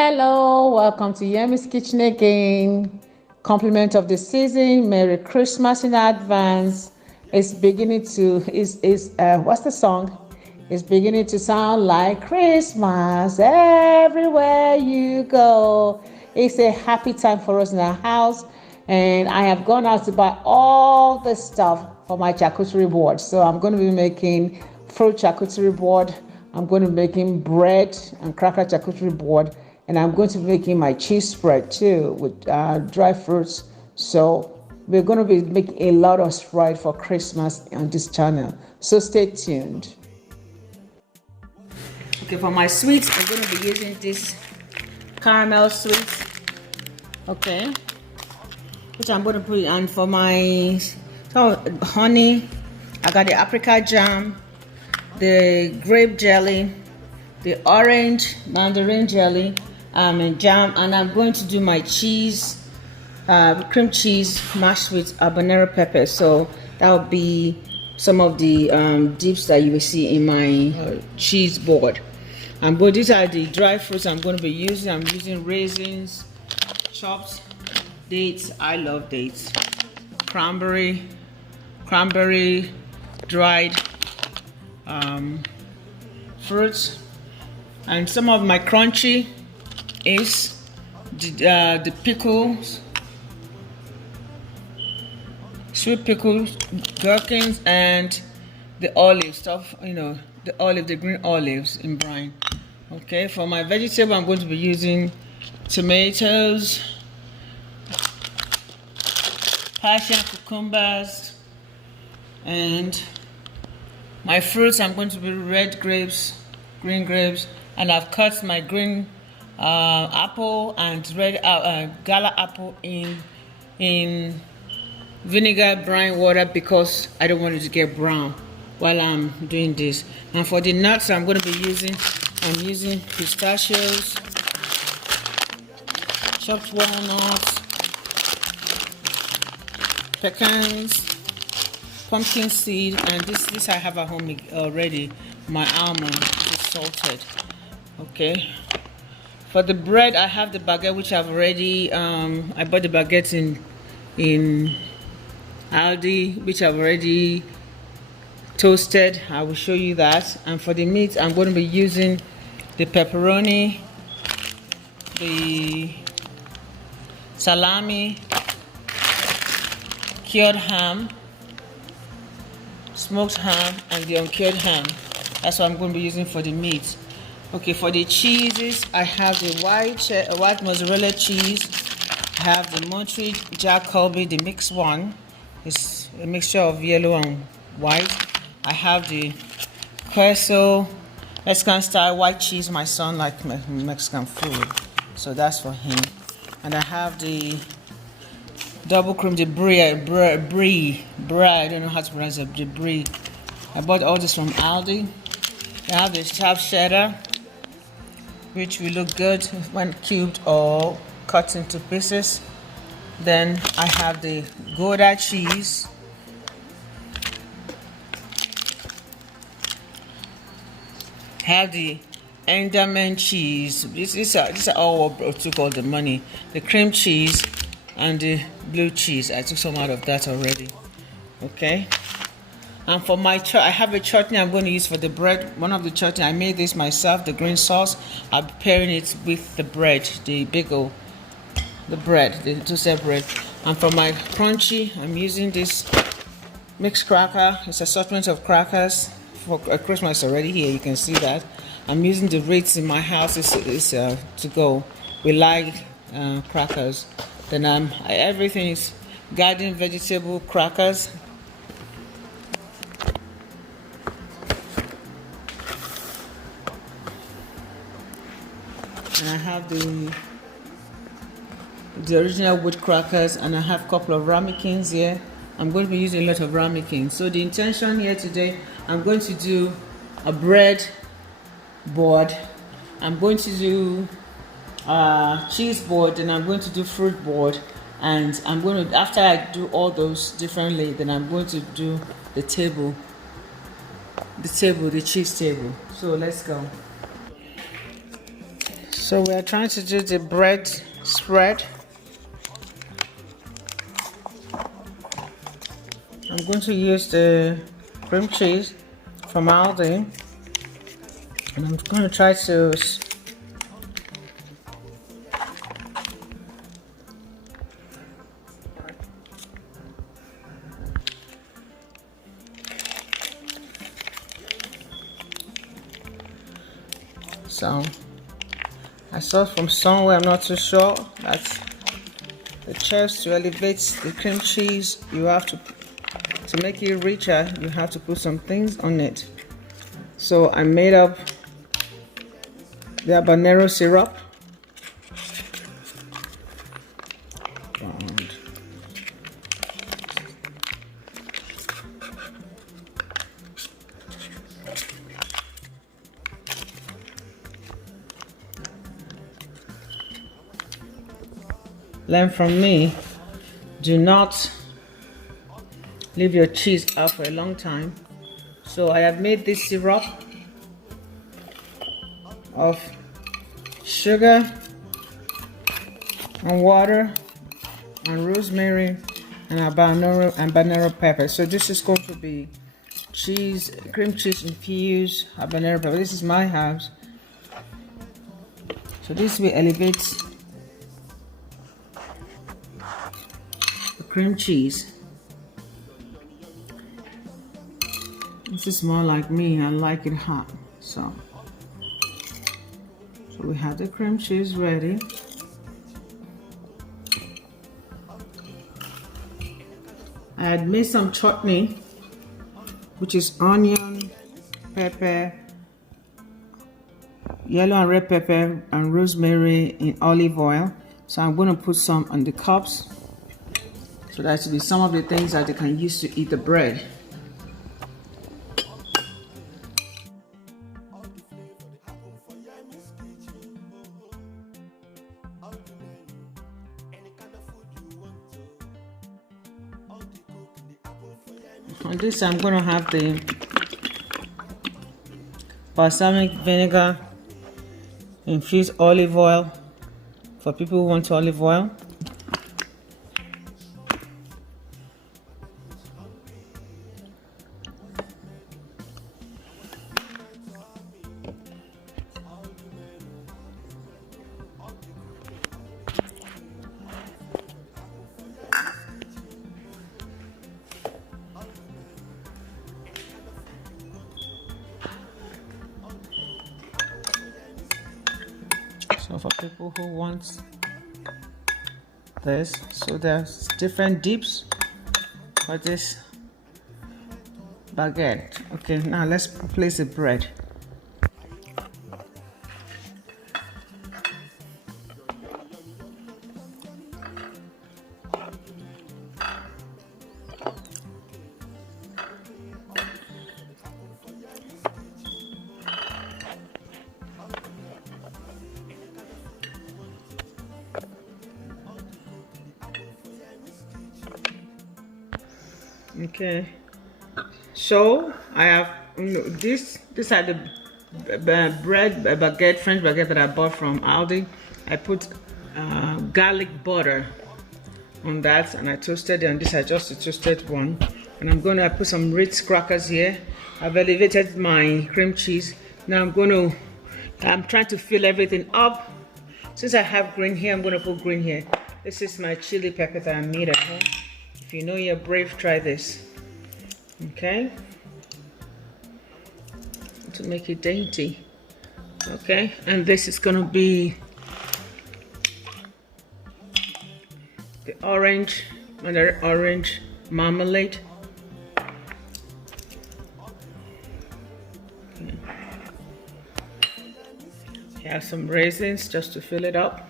Hello, welcome to Yemizkitchen again. Compliment of the season. Merry Christmas in advance. It's beginning to is what's the song? It's beginning to sound like Christmas everywhere you go. It's a happy time for us in our house, and I have gone out to buy all the stuff for my charcuterie board. So I'm going to be making fruit charcuterie board. I'm going to be making bread and cracker charcuterie board, and I'm going to be making my cheese spread too with dry fruits. So we're going to be making a lot of spread for Christmas on this channel. So stay tuned. Okay, for my sweets, I'm going to be using this caramel sweets. Okay, which I'm going to put on for my honey. I got the apricot jam, the grape jelly, the orange mandarin jelly, and jam, and I'm going to do my cheese, cream cheese mashed with habanero pepper. So that will be some of the dips that you will see in my cheese board. These are the dry fruits I'm going to be using. I'm using raisins, chopped dates. I love dates. Cranberry, dried fruits, and some of my crunchy is the pickles, sweet pickles, gherkins, and the olive stuff. The green olives in brine. Okay, for my vegetable, I'm going to be using tomatoes, passion cucumbers, and my fruits, I'm going to be red grapes, green grapes, and I've cut my green apple and red gala apple in vinegar brine water because I don't want it to get brown while I'm doing this. And for the nuts, I'm using pistachios, chopped walnuts, pecans, pumpkin seed, and this I have at home already. My almond is salted. Okay, for the bread, I have the baguette, which I've already I bought the baguette in Aldi, which I've already toasted. I will show you that. And for the meat, I'm going to be using the pepperoni, the salami, cured ham, smoked ham, and the uncured ham. That's what I'm going to be using for the meat. Okay, for the cheeses, I have the white mozzarella cheese. I have the Montreal Jack Colby, the mixed one. It's a mixture of yellow and white. I have the queso Mexican style white cheese. My son likes Mexican food, so that's for him. And I have the double cream, the brie. I don't know how to pronounce it. The brie. I bought all this from Aldi. I have the sharp cheddar, which will look good when cubed or cut into pieces. Then I have the Gouda cheese. Have the Enderman cheese. These are all what took all the money. The cream cheese and the blue cheese. I took some out of that already. Okay. And for my I have a chutney I'm going to use for the bread. One of the chutney, I made this myself, the green sauce. I'm pairing it with the bread, the bagel, the toasted bread. And for my crunchy, I'm using this mixed cracker. It's assortment of crackers. For Christmas already here, you can see that. I'm using the Ritz in my house. It's to go. We like crackers. Then everything is garden vegetable crackers. And I have the original wood crackers, and I have a couple of ramekins here. I'm going to be using a lot of ramekins. So the intention here today, I'm going to do a bread board. I'm going to do cheese board, and I'm going to do fruit board, and I'm going to, after I do all those differently, then I'm going to do the cheese table. So let's go. So we are trying to do the bread spread. I'm going to use the cream cheese from Aldi, and I'm going to try to so I saw from somewhere, I'm not too sure, that the chives, to elevate the cream cheese, you have to make it richer, you have to put some things on it. So I made up the habanero syrup. Learn from me, do not leave your cheese out for a long time. So I have made this syrup of sugar and water and rosemary and habanero pepper. So this is going to be cheese, cream cheese infused habanero pepper. This is my house. So this will elevate the cream cheese. This is more like me, I like it hot. So we have the cream cheese ready. I had made some chutney, which is onion, pepper, yellow and red pepper, and rosemary in olive oil. So I'm going to put some on the cups. So that will be some of the things that they can use to eat the bread. On this, I'm going to have the balsamic vinegar, infused olive oil for people who want olive oil. So for people who want this, so there's different dips for this baguette. Okay, now let's place the bread. Okay, so I have these are the bread baguette, French baguette that I bought from Aldi. I put garlic butter on that, and I toasted it, and this is just a toasted one. And I'm gonna put some Ritz crackers here. I've elevated my cream cheese. Now I'm trying to fill everything up. Since I have green here, I'm gonna put green here. This is my chili pepper that I made at home. If you know you're brave, try this. Okay, to make it dainty. Okay, and this is gonna be the orange marmalade. Okay. Have some raisins just to fill it up.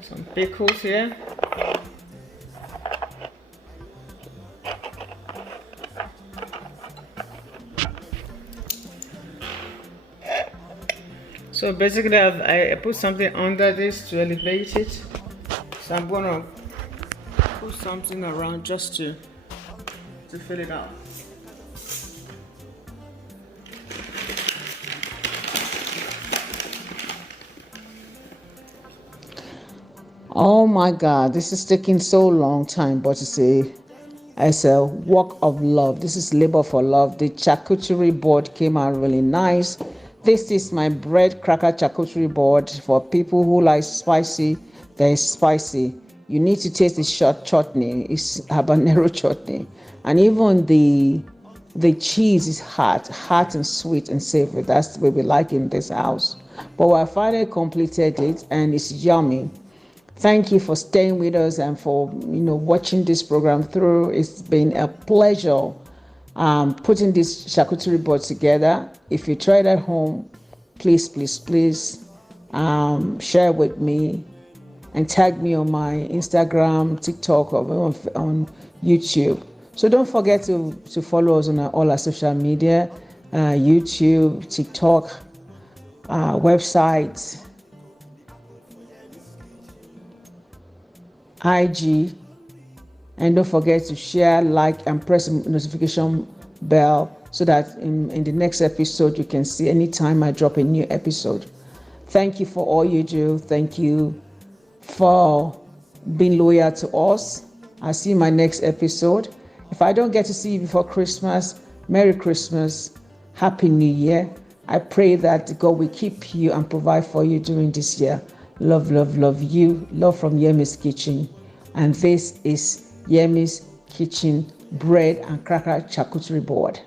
Some pickles here. So So basically I put something under this to elevate it. So I'm gonna put something around just to fill it out. Oh my God, this is taking so long time, but it's a work of love. This is labor for love. The charcuterie board came out really nice. This is my bread cracker charcuterie board for people who like spicy. There is spicy. You need to taste the short chutney. It's habanero chutney, and even the cheese is hot and sweet and savory. That's the way we like it in this house. But I finally completed it, and it's yummy. Thank you for staying with us and for watching this program through. It's been a pleasure putting this charcuterie board together. If you try it at home, please share with me and tag me on my Instagram, TikTok, or on YouTube. So don't forget to follow us on all our social media, YouTube, TikTok, website, IG, and don't forget to share, like, and press the notification bell so that in the next episode you can see anytime I drop a new episode. Thank you for all you do. Thank you for being loyal to us. I'll see you in my next episode. If I don't get to see you before Christmas, Merry Christmas, Happy New Year. I pray that God will keep you and provide for you during this year. Love, love, love you. Love from Yemizkitchen. And this is Yemizkitchen bread and cracker charcuterie board.